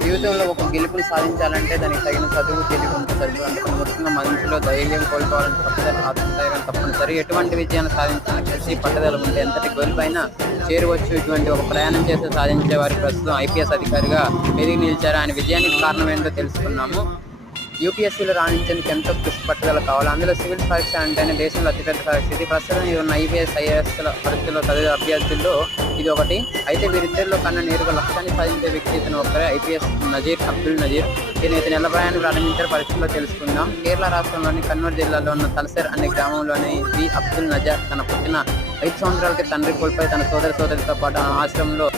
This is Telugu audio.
జీవితంలో ఒక గెలుపుని సాధించాలంటే దానికి తగిన చదువు తెలివి ఉంటే సరిపోదు. ముఖ్యంగా మనిషిలో ధైర్యం కోల్పోవాలంటే పట్టుదల, ఆత్మధైర్యం తప్పనిసరి. ఎటువంటి విజయాన్ని సాధించాలని కృషి పట్టుదల ఉంటే ఎంతటి గొలుపైనా చేరవచ్చు. ఇటువంటి ఒక ప్రయాణం చేసి సాధించే వారి ప్రస్తుతం ఐపీఎస్ అధికారిగా ఎదిగి నిలిచారు. ఆయన విజయానికి కారణం ఏంటో తెలుసుకున్నాము. యూపీఎస్సీలో రాణించేందుకు ఎంతో కృషి పట్టుదల కావాలి. అందులో సివిల్ పరీక్ష అంటేనే దేశంలో అతిపెద్ద పరీక్ష. ఇది ప్రస్తుతం ఇది ఉన్న ఐపీఎస్ ఐఏఎస్ల పరీక్షలో చదివే అభ్యర్థుల్లో ఇది ఒకటి. అయితే వీరిద్దరిలో కన్నా నేరుగా లక్ష్యాన్ని సాధించే వ్యక్తి ఇతను ఒక్కరే, ఐపీఎస్ నజీర్ అబ్దుల్ నజీర్. ఇతను నెల ప్రయాణం ప్రారంభించారు. పరీక్షలో తెలుసుకుందాం. కేరళ రాష్ట్రంలోని కన్నూరు జిల్లాలో ఉన్న తలసేర్ అనే గ్రామంలోని వి అబ్దుల్ నజర్ తన పుట్టిన 5 సంవత్సరాలకి తండ్రి కోల్పోయి తన సోదరితో పాటు ఆశ్రమంలో